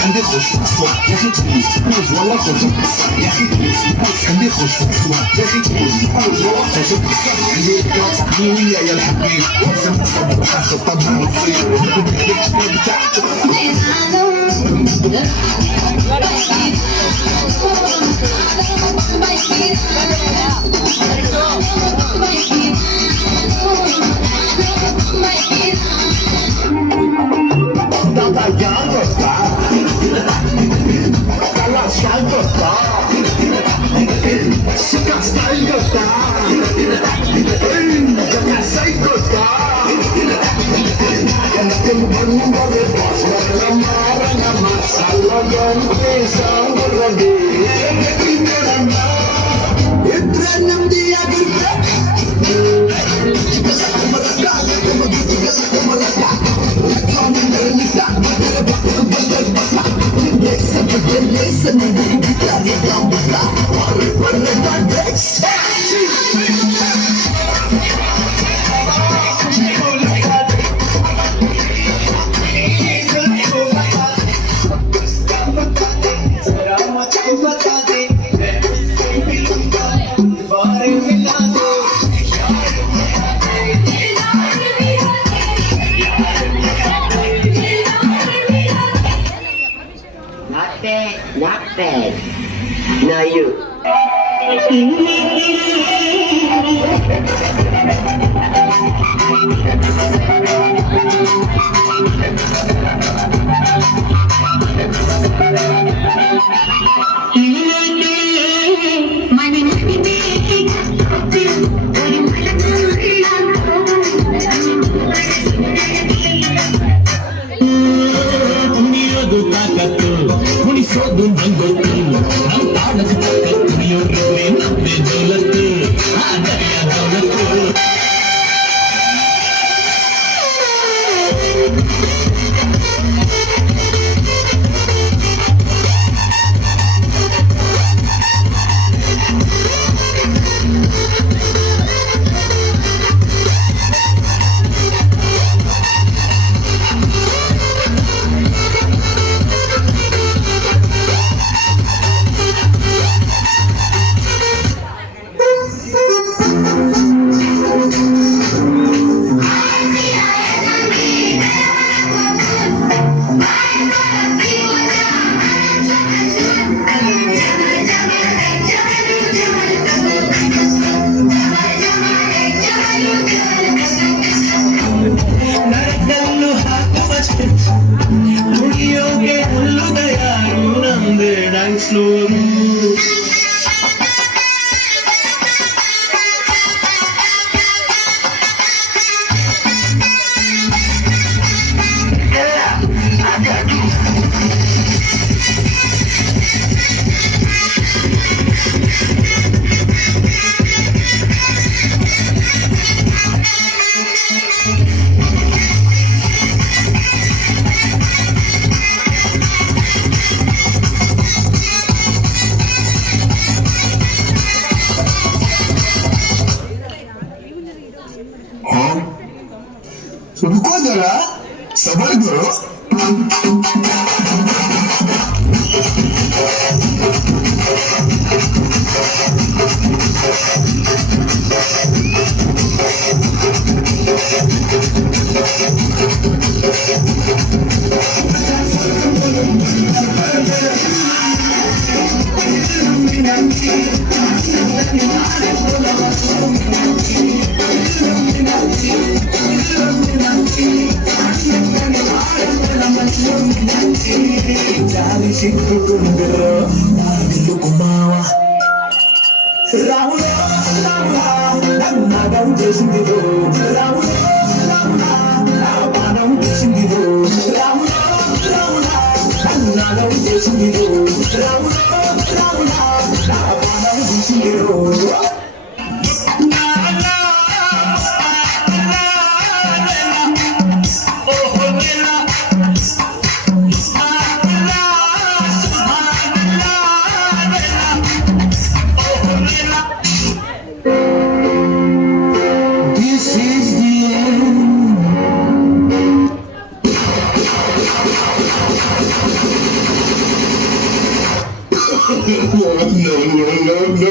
pendejos, sua, e a gente usa o loja de passar, e a gente usa os pendejos, sua, e a gente usa o loja de passar, e ele gosta de mim, e ele é bem, você não sabe o que eu tô dando, Not bad. Now you. हाँ रुको जरा सबर करो Jali shikku kundiro nagilu kumawa Raula nanagam chesindido Raula nabanam chesindido Raula nanagam chesindido Raula nabanam chesindido This is the end. No.